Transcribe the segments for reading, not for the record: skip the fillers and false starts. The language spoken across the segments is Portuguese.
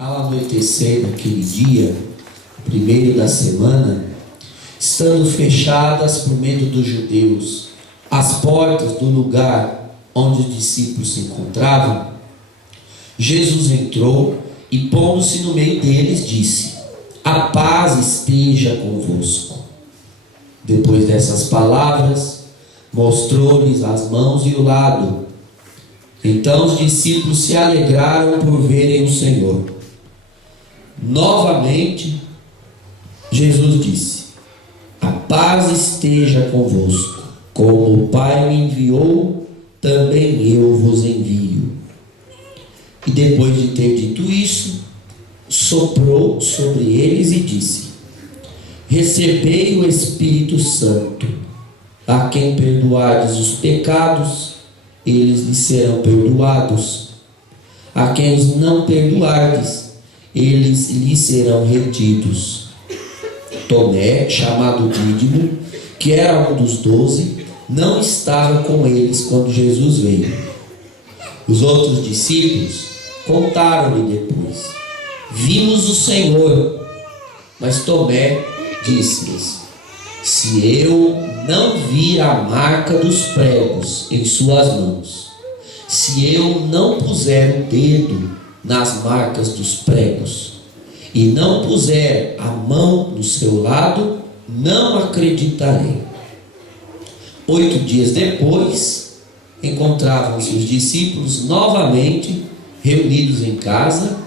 Ao anoitecer daquele dia, primeiro da semana, estando fechadas por medo dos judeus as portas do lugar onde os discípulos se encontravam, Jesus entrou e, pondo-se no meio deles, disse: "A paz esteja convosco." Depois dessas palavras, mostrou-lhes as mãos e o lado. Então os discípulos se alegraram por verem o Senhor. Novamente, Jesus disse: "A paz esteja convosco. Como o Pai me enviou, também eu vos envio." E depois de ter dito isso, soprou sobre eles e disse: "Recebei o Espírito Santo. A quem perdoardes os pecados, eles lhes serão perdoados. A quem os não perdoardes, eles lhes serão retidos." Tomé, chamado Dídimo, que era um dos 12, não estava com eles quando Jesus veio. Os outros discípulos contaram-lhe depois: "Vimos o Senhor." Mas Tomé disse-lhes: "Se eu não vir a marca dos pregos em suas mãos, se eu não puser o dedo nas marcas dos pregos, e não puser a mão no seu lado, não acreditarei." 8 dias depois, encontravam-se os discípulos novamente reunidos em casa,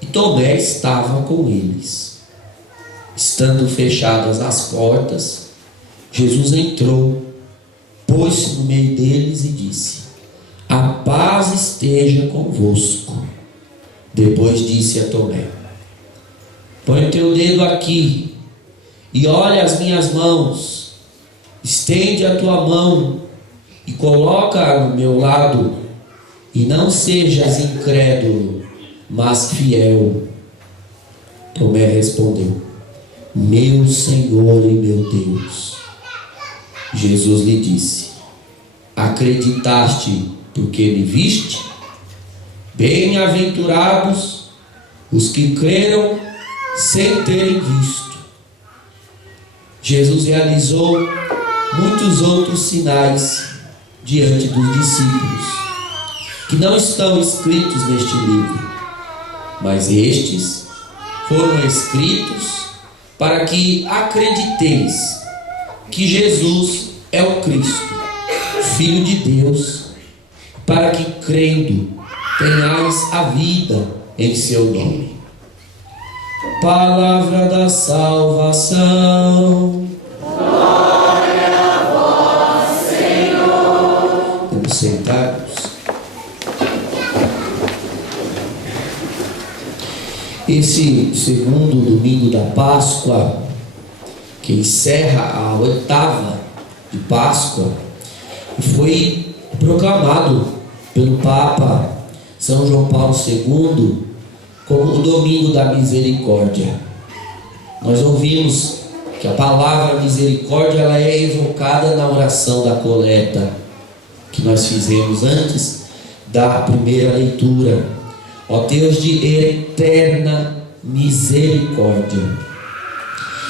e Tomé estava com eles. Estando fechadas as portas, Jesus entrou, pôs-se no meio deles e disse: "A paz esteja convosco." Depois disse a Tomé: "Põe o teu dedo aqui e olha as minhas mãos. Estende a tua mão e coloca-a no meu lado, e não sejas incrédulo, mas fiel." Tomé respondeu: "Meu Senhor e meu Deus." Jesus lhe disse: "Acreditaste porque me viste? Bem-aventurados os que creram sem terem visto." Jesus realizou muitos outros sinais diante dos discípulos, que não estão escritos neste livro, mas estes foram escritos para que acrediteis que Jesus é o Cristo, Filho de Deus, para que, crendo, tenhais a vida em seu nome. Palavra da salvação. Glória a vós, Senhor. Vamos sentar-nos. Esse segundo domingo da Páscoa, que encerra a 8ª de Páscoa, foi proclamado pelo Papa São João Paulo II como o domingo da misericórdia. Nós ouvimos que a palavra misericórdia ela é evocada na oração da coleta que nós fizemos antes da primeira leitura. Ó Deus de eterna misericórdia.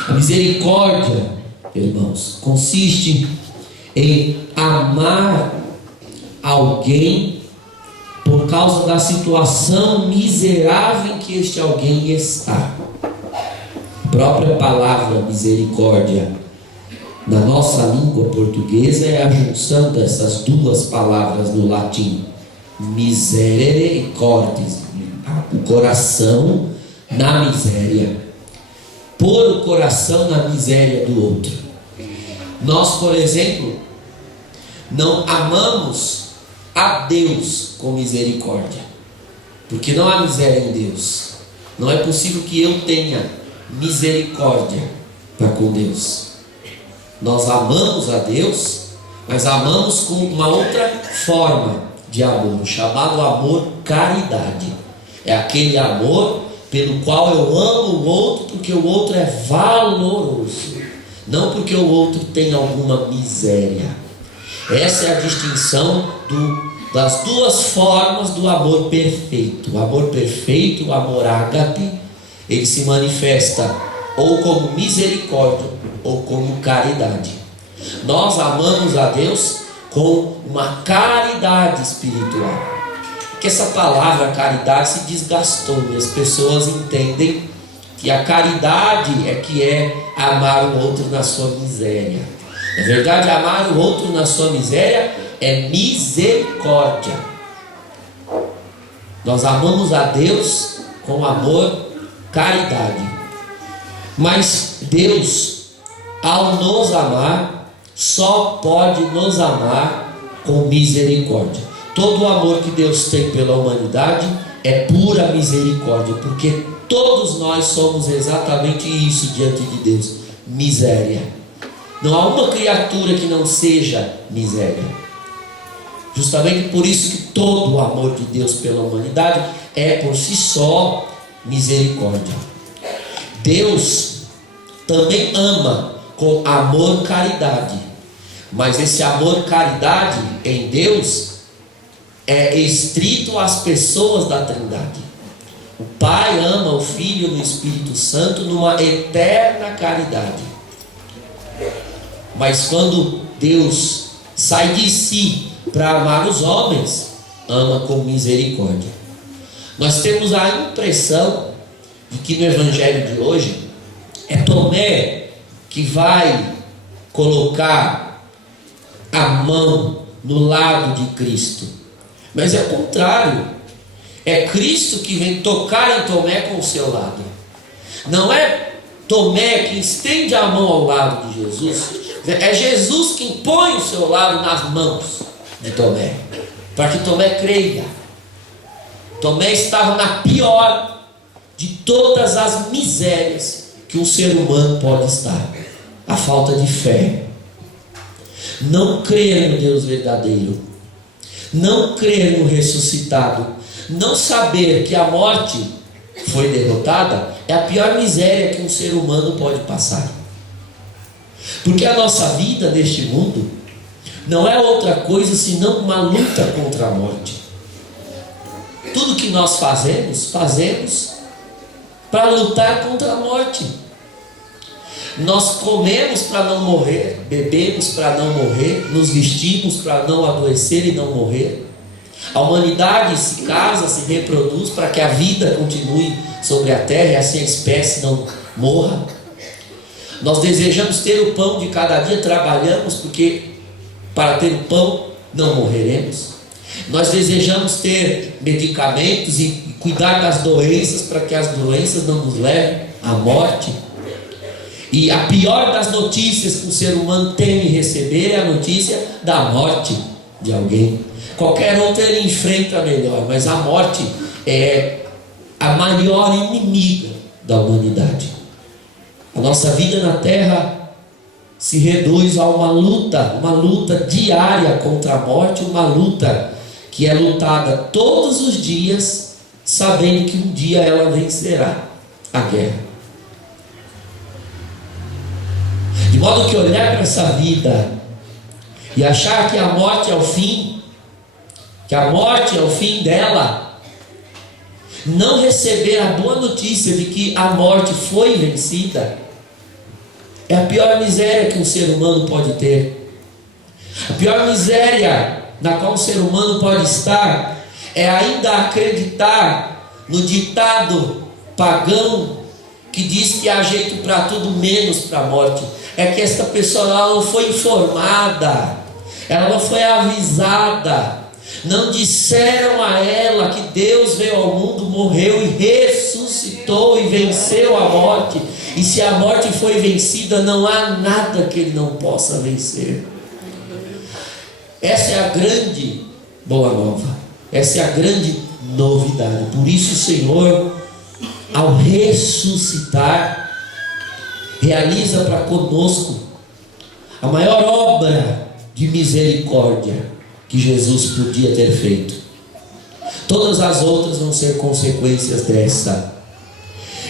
A misericórdia, irmãos, consiste em amar alguém por causa da situação miserável em que este alguém está. A própria palavra misericórdia na nossa língua portuguesa é a junção dessas duas palavras no latim: miserere e cordis, o coração na miséria, pôr o coração na miséria do outro. Nós, por exemplo, não amamos a Deus com misericórdia, porque não há miséria em Deus. Não é possível que eu tenha misericórdia para com Deus. Nós amamos a Deus, mas amamos com uma outra forma de amor, chamado amor caridade. É aquele amor pelo qual eu amo o outro porque o outro é valoroso, não porque o outro tem alguma miséria. Essa é a distinção do das duas formas do amor perfeito. O amor perfeito, o amor ágape, ele se manifesta ou como misericórdia ou como caridade. Nós amamos a Deus com uma caridade espiritual. Porque essa palavra caridade se desgastou e as pessoas entendem que a caridade é amar o outro na sua miséria. Na verdade, amar o outro na sua miséria é misericórdia. Nós amamos a Deus com amor, caridade. Mas Deus, ao nos amar, só pode nos amar com misericórdia. Todo o amor que Deus tem pela humanidade é pura misericórdia, porque todos nós somos exatamente isso diante de Deus: miséria. Não há uma criatura que não seja miséria. Justamente por isso que todo o amor de Deus pela humanidade é por si só misericórdia. Deus também ama com amor caridade, mas esse amor caridade em Deus é estrito às pessoas da Trindade. O Pai ama o Filho no Espírito Santo numa eterna caridade. Mas quando Deus sai de si para amar os homens, ama com misericórdia. Nós temos a impressão de que no Evangelho de hoje é Tomé que vai colocar a mão no lado de Cristo. Mas é o contrário. É Cristo que vem tocar em Tomé com o seu lado. Não é Tomé que estende a mão ao lado de Jesus. É Jesus que põe o seu lado nas mãos de Tomé, para que Tomé creia. Tomé estava na pior de todas as misérias que um ser humano pode estar: a falta de fé. Não crer no Deus verdadeiro, não crer no ressuscitado, não saber que a morte foi derrotada, é a pior miséria que um ser humano pode passar. Porque a nossa vida neste mundo não é outra coisa senão uma luta contra a morte. Tudo que nós fazemos para lutar contra a morte. Nós comemos para não morrer, bebemos para não morrer, nos vestimos para não adoecer e não morrer. A humanidade se casa, se reproduz para que a vida continue sobre a terra e assim a espécie não morra. Nós desejamos ter o pão de cada dia, trabalhamos porque para ter o pão não morreremos. Nós desejamos ter medicamentos e cuidar das doenças para que as doenças não nos levem à morte. E a pior das notícias que o ser humano teme receber é a notícia da morte de alguém. Qualquer outra ele enfrenta melhor, mas a morte é a maior inimiga da humanidade. A nossa vida na terra se reduz a uma luta diária contra a morte, uma luta que é lutada todos os dias, sabendo que um dia ela vencerá a guerra. De modo que olhar para essa vida e achar que a morte é o fim, que a morte é o fim dela, não receber a boa notícia de que a morte foi vencida, é a pior miséria que um ser humano pode ter. A pior miséria na qual um ser humano pode estar é ainda acreditar no ditado pagão que diz que há jeito para tudo menos para a morte. É que esta pessoa ela não foi informada, ela não foi avisada, não disseram a ela que Deus veio ao mundo, morreu e ressuscitou e venceu a morte. E se a morte foi vencida, não há nada que ele não possa vencer. Essa é a grande boa nova, essa é a grande novidade. Por isso o Senhor, ao ressuscitar, realiza para conosco a maior obra de misericórdia que Jesus podia ter feito. Todas as outras vão ser consequências dessa.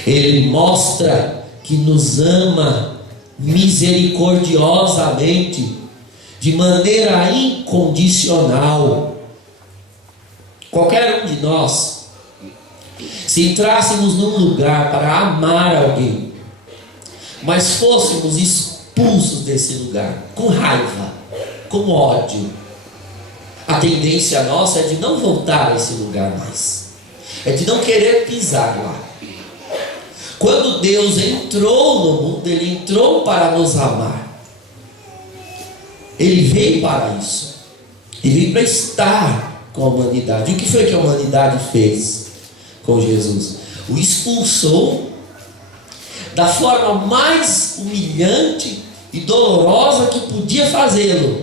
Ele mostra que nos ama misericordiosamente, de maneira incondicional. Qualquer um de nós, se entrássemos num lugar para amar alguém, mas fôssemos expulsos desse lugar, com raiva, com ódio, a tendência nossa é de não voltar a esse lugar mais, é de não querer pisar lá. Quando Deus entrou no mundo, Ele entrou para nos amar. Ele veio para isso. Ele veio para estar com a humanidade. E o que foi que a humanidade fez com Jesus? O expulsou da forma mais humilhante e dolorosa que podia fazê-lo,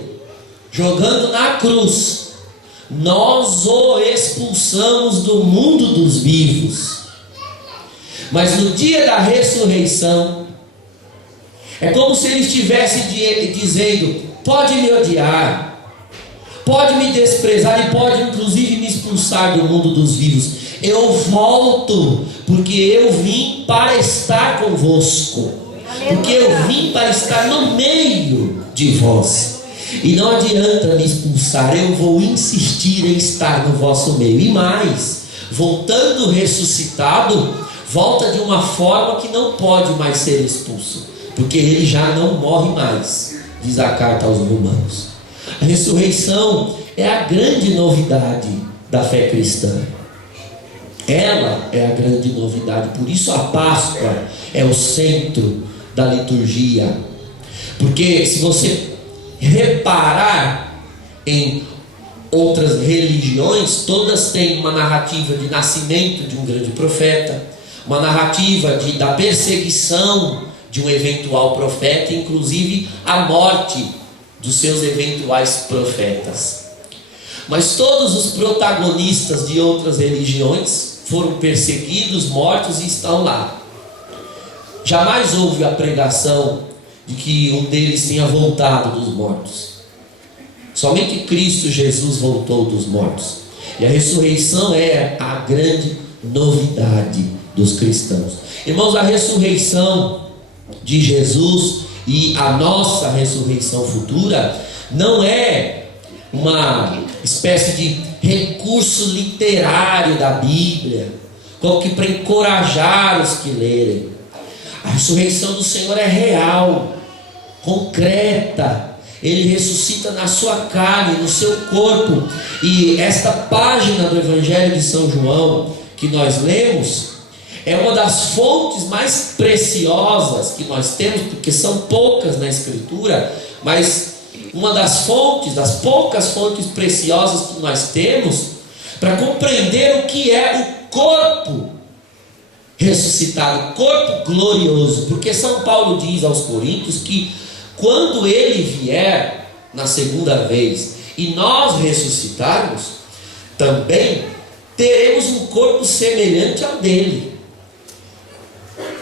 jogando na cruz. Nós o expulsamos do mundo dos vivos. Mas no dia da ressurreição, é como se Ele estivesse dizendo: pode me odiar, pode me desprezar e pode inclusive me expulsar do mundo dos vivos. Eu volto, porque eu vim para estar convosco, porque eu vim para estar no meio de vós. E não adianta me expulsar, eu vou insistir em estar no vosso meio. E mais, voltando ressuscitado, volta de uma forma que não pode mais ser expulso, porque Ele já não morre mais, diz a carta aos Romanos. A ressurreição é a grande novidade da fé cristã. Ela é a grande novidade. Por isso a Páscoa é o centro da liturgia. Porque se você reparar em outras religiões, todas têm uma narrativa de nascimento de um grande profeta, uma narrativa da perseguição de um eventual profeta, inclusive a morte dos seus eventuais profetas. Mas todos os protagonistas de outras religiões foram perseguidos, mortos e estão lá. Jamais houve a pregação de que um deles tenha voltado dos mortos. Somente Cristo Jesus voltou dos mortos. E a ressurreição é a grande novidade dos cristãos. Irmãos, a ressurreição de Jesus e a nossa ressurreição futura não é uma espécie de recurso literário da Bíblia, como que para encorajar os que lerem. A ressurreição do Senhor é real, concreta. Ele ressuscita na sua carne, no seu corpo. E esta página do Evangelho de São João que nós lemos é uma das fontes mais preciosas que nós temos, porque são poucas na Escritura, mas uma das fontes, das poucas fontes preciosas que nós temos para compreender o que é o corpo ressuscitado, corpo glorioso. Porque São Paulo diz aos Coríntios que quando Ele vier na segunda vez e nós ressuscitarmos, também teremos um corpo semelhante ao dele.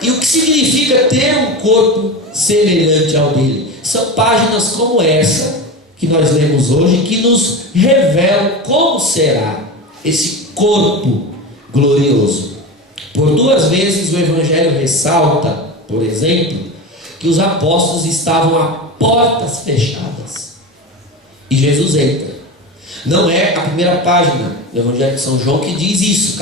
E o que significa ter um corpo semelhante ao dele? São páginas como essa que nós lemos hoje, que nos revelam como será esse corpo glorioso. Por duas vezes o Evangelho ressalta, por exemplo, que os apóstolos estavam a portas fechadas e Jesus entra. Não é a primeira página do Evangelho de São João que diz isso.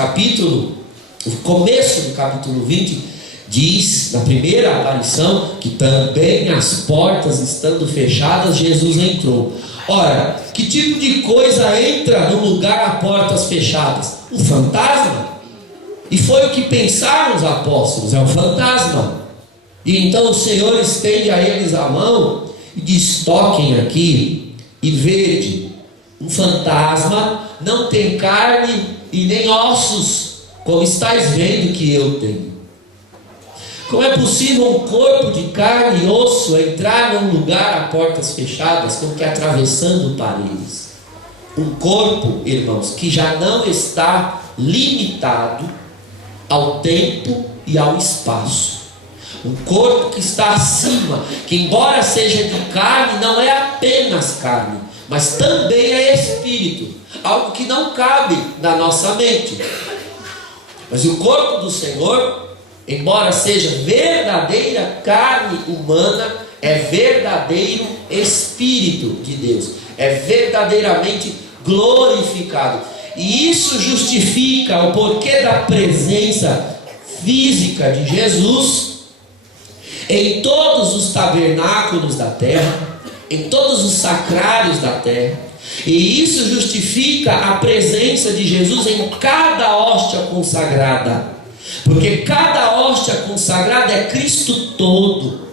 O começo do capítulo 20 diz, na primeira aparição, que também as portas estando fechadas, Jesus entrou. Ora, que tipo de coisa entra no lugar a portas fechadas? Um fantasma? E foi o que pensaram os apóstolos, é um fantasma. E então o Senhor estende a eles a mão e diz: toquem aqui e vede, um fantasma não tem carne e nem ossos, como estáis vendo que eu tenho. Como é possível um corpo de carne e osso entrar num lugar a portas fechadas, como que atravessando paredes? Um corpo, irmãos, que já não está limitado ao tempo e ao espaço. Um corpo que está acima, que embora seja de carne, não é apenas carne, mas também é espírito, algo que não cabe na nossa mente. Mas o corpo do Senhor, embora seja verdadeira carne humana, é verdadeiro Espírito de Deus, é verdadeiramente glorificado. E isso justifica o porquê da presença física de Jesus em todos os tabernáculos da terra, em todos os sacrários da terra. E isso justifica a presença de Jesus em cada hóstia consagrada, porque cada hóstia consagrada é Cristo todo.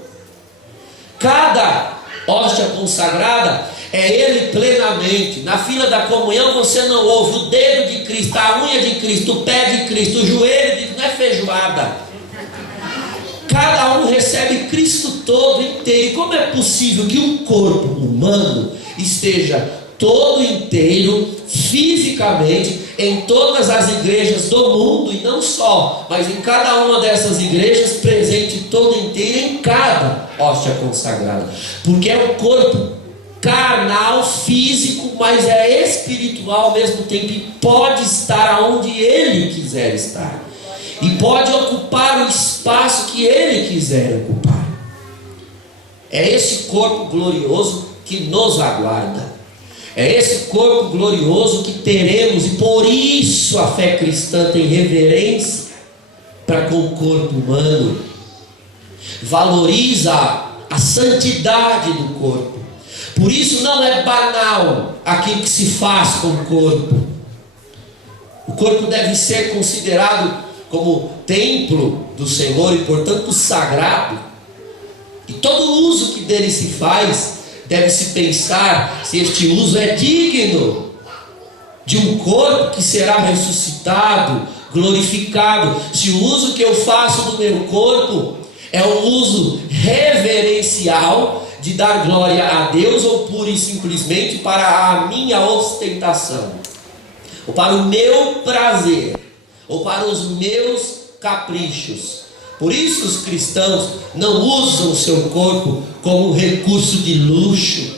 Cada hóstia consagrada é Ele plenamente. Na fila da comunhão você não ouve o dedo de Cristo, a unha de Cristo, o pé de Cristo, o joelho de Cristo, não é feijoada. Cada um recebe Cristo todo inteiro. E como é possível que um corpo humano esteja todo inteiro, fisicamente, em todas as igrejas do mundo, e não só, mas em cada uma dessas igrejas, presente todo inteiro em cada hóstia consagrada? Porque é um corpo carnal, físico, mas é espiritual ao mesmo tempo, e pode estar onde Ele quiser estar, e pode ocupar o espaço que Ele quiser ocupar. É esse corpo glorioso que nos aguarda. É esse corpo glorioso que teremos, e por isso a fé cristã tem reverência para com o corpo humano, valoriza a santidade do corpo. Por isso não é banal aquilo que se faz com o corpo. O corpo deve ser considerado como templo do Senhor e, portanto, sagrado. E todo uso que dele se faz, deve-se pensar se este uso é digno de um corpo que será ressuscitado, glorificado. Se o uso que eu faço do meu corpo é um uso reverencial, de dar glória a Deus, ou pura e simplesmente para a minha ostentação, ou para o meu prazer, ou para os meus caprichos. Por isso os cristãos não usam o seu corpo como um recurso de luxo,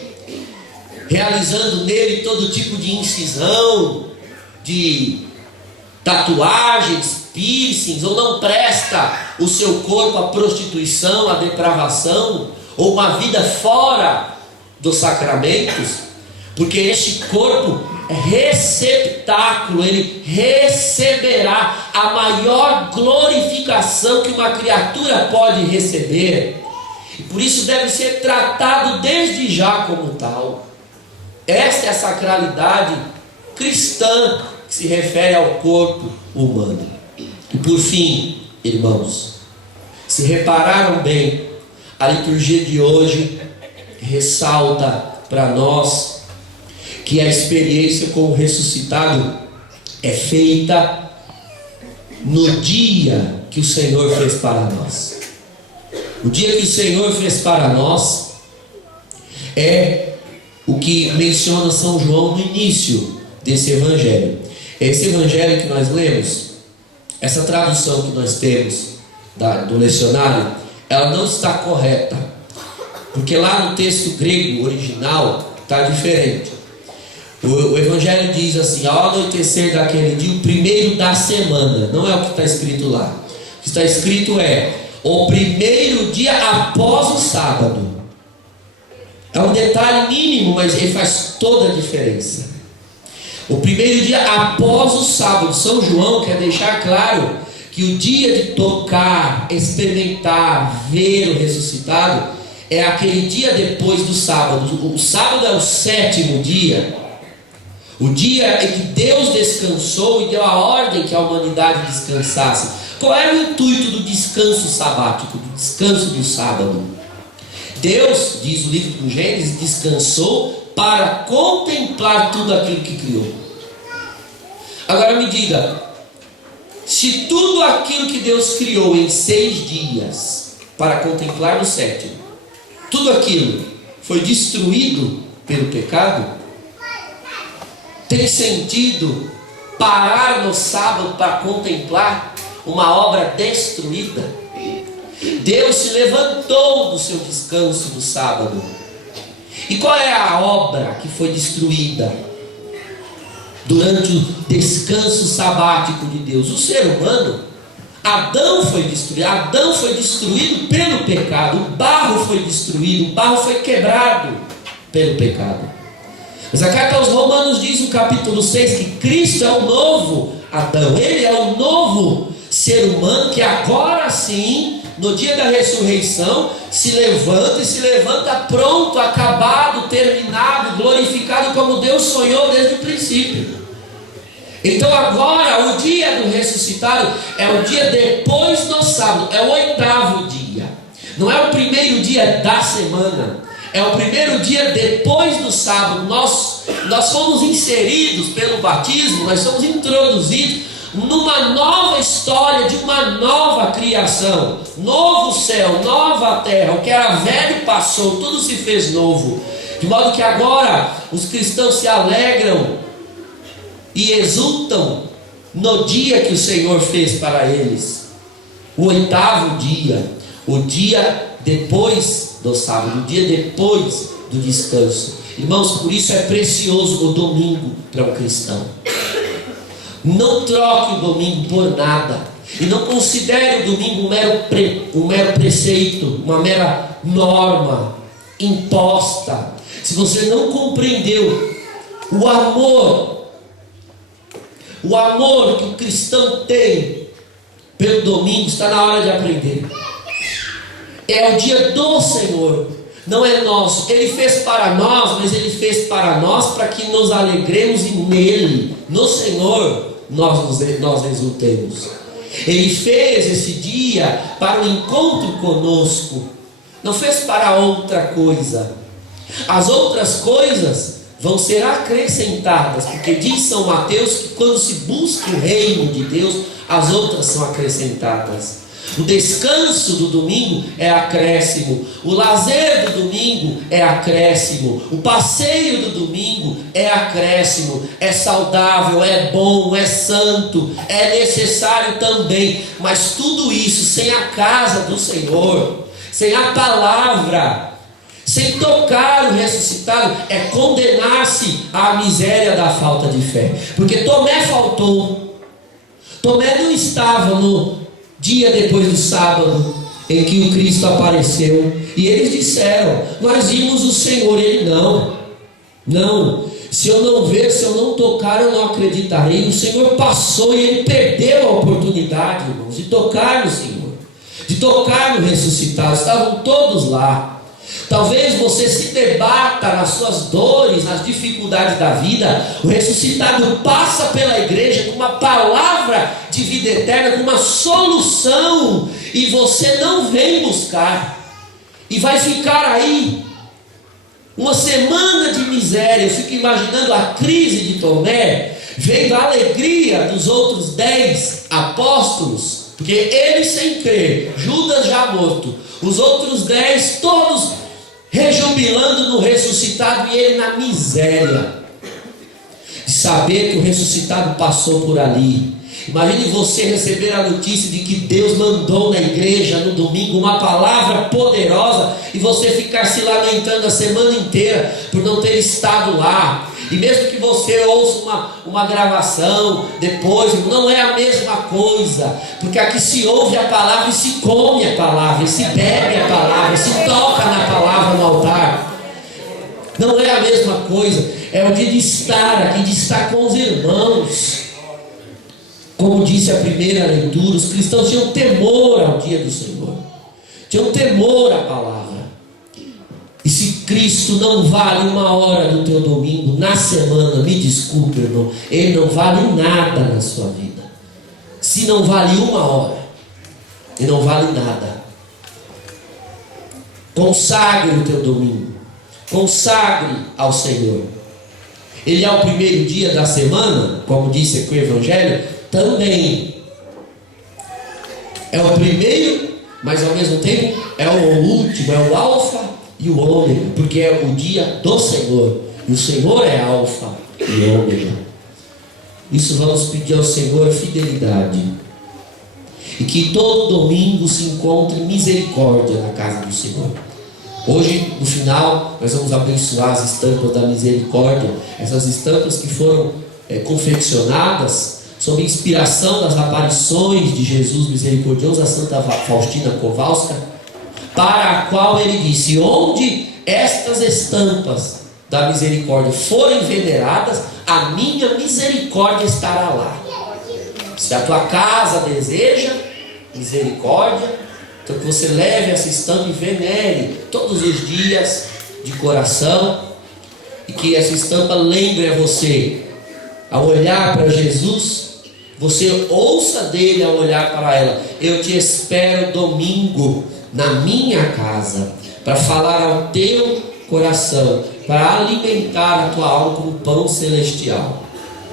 realizando nele todo tipo de incisão, de tatuagens, piercings, ou não presta o seu corpo à prostituição, à depravação, ou uma vida fora dos sacramentos, porque este corpo é receptáculo, ele receberá a maior glorificação que uma criatura pode receber, e por isso deve ser tratado desde já como tal. Esta é a sacralidade cristã que se refere ao corpo humano. E por fim, irmãos, se repararam bem, a liturgia de hoje ressalta para nós que a experiência com o ressuscitado é feita no dia que o Senhor fez para nós. O dia que o Senhor fez para nós é o que menciona São João no início desse evangelho. Esse evangelho que nós lemos, essa tradução que nós temos do lecionário, ela não está correta, porque lá no texto grego original está diferente. O evangelho diz assim: ao anoitecer daquele dia, o primeiro da semana. Não é o que está escrito lá. O que está escrito é o primeiro dia após o sábado. É um detalhe mínimo, mas ele faz toda a diferença. O primeiro dia após o sábado. São João quer deixar claro que o dia de tocar, experimentar, ver o ressuscitado é aquele dia depois do sábado. O sábado é o sétimo dia, o dia em que Deus descansou e deu a ordem que a humanidade descansasse. Qual era o intuito do descanso sabático, do descanso do sábado? Deus, diz o livro do Gênesis, descansou para contemplar tudo aquilo que criou. Agora me diga, se tudo aquilo que Deus criou em 6 dias para contemplar no 7º, tudo aquilo foi destruído pelo pecado, tem sentido parar no sábado para contemplar uma obra destruída? Deus se levantou do seu descanso do sábado. E qual é a obra que foi destruída durante o descanso sabático de Deus? O ser humano. Adão foi destruído pelo pecado. O barro foi destruído, o barro foi quebrado pelo pecado. Mas a carta aos Romanos diz no capítulo 6 que Cristo é o novo Adão, Ele é o novo ser humano que agora sim, no dia da ressurreição, se levanta e se levanta pronto, acabado, terminado, glorificado como Deus sonhou desde o princípio. Então agora o dia do ressuscitado é o dia depois do sábado, é o 8º dia. Não é o primeiro dia da semana, é o primeiro dia depois do sábado. Nós fomos inseridos pelo batismo, nós somos introduzidos numa nova história de uma nova criação, novo céu, nova terra. O que era velho passou, tudo se fez novo, de modo que agora os cristãos se alegram e exultam no dia que o Senhor fez para eles, o 8º dia, o dia depois do sábado, o dia depois do descanso. Irmãos, por isso é precioso o domingo para um cristão. Não troque o domingo por nada, e não considere o domingo um mero preceito, uma mera norma imposta. Se você não compreendeu o amor que o cristão tem pelo domingo, está na hora de aprender. É o dia do Senhor, não é nosso. Ele fez para nós, mas Ele fez para nós para que nos alegremos e nele, no Senhor, nós exultemos. Ele fez esse dia para o encontro conosco, não fez para outra coisa. As outras coisas vão ser acrescentadas, porque diz São Mateus que quando se busca o reino de Deus, as outras são acrescentadas. O descanso do domingo é acréscimo, o lazer do domingo é acréscimo, o passeio do domingo é acréscimo, é saudável, é bom, é santo, é necessário também. Mas tudo isso sem a casa do Senhor, sem a palavra, sem tocar o ressuscitado, é condenar-se à miséria da falta de fé. Porque Tomé faltou, Tomé não estava no dia depois do sábado em que o Cristo apareceu, e eles disseram: nós vimos o Senhor. Ele: não, se eu não ver, se eu não tocar, eu não acreditarei. O Senhor passou e ele perdeu a oportunidade, irmãos, de tocar no Senhor, de tocar no ressuscitado. Estavam todos lá. Talvez você se debata nas suas dores, nas dificuldades da vida. O ressuscitado passa pela igreja com uma palavra de vida eterna, com uma solução, e você não vem buscar, e vai ficar aí uma semana de miséria. Eu fico imaginando a crise de Tomé, vendo a alegria dos outros 10 apóstolos, porque ele sem crer, Judas já morto, os outros 10 todos rejubilando no ressuscitado, e ele na miséria de saber que o ressuscitado passou por ali. Imagine você receber a notícia de que Deus mandou na igreja no domingo uma palavra poderosa, e você ficar se lamentando a semana inteira por não ter estado lá. E mesmo que você ouça uma gravação depois, não é a mesma coisa, porque aqui se ouve a palavra e se come a palavra, e se bebe a palavra, e se toca na palavra no altar. Não é a mesma coisa. É o dia de estar aqui, de estar com os irmãos. Como disse a primeira leitura, os cristãos tinham temor ao dia do Senhor, tinham temor à palavra. E se Cristo não vale uma hora do teu domingo na semana, me desculpe, irmão, Ele não vale nada na sua vida. Se não vale uma hora, Ele não vale nada. Consagre o teu domingo, consagre ao Senhor. Ele é o primeiro dia da semana, como disse aqui o Evangelho, também. É o primeiro, mas ao mesmo tempo é o último, é o alfa e o ômega, porque é o dia do Senhor, e o Senhor é alfa e ômega. Isso vamos pedir ao Senhor fidelidade, e que todo domingo se encontre misericórdia na casa do Senhor. Hoje, no final, nós vamos abençoar as estampas da misericórdia, essas estampas que foram confeccionadas sob inspiração das aparições de Jesus misericordioso a Santa Faustina Kowalska, para a qual ele disse: onde estas estampas da misericórdia forem veneradas, a minha misericórdia estará lá. Se a tua casa deseja misericórdia, então que você leve essa estampa e venere todos os dias de coração, e que essa estampa lembre a você, ao olhar para Jesus, você ouça dele ao olhar para ela: eu te espero domingo na minha casa, para falar ao teu coração, para alimentar a tua alma com pão celestial.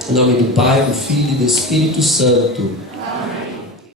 Em nome do Pai, do Filho e do Espírito Santo.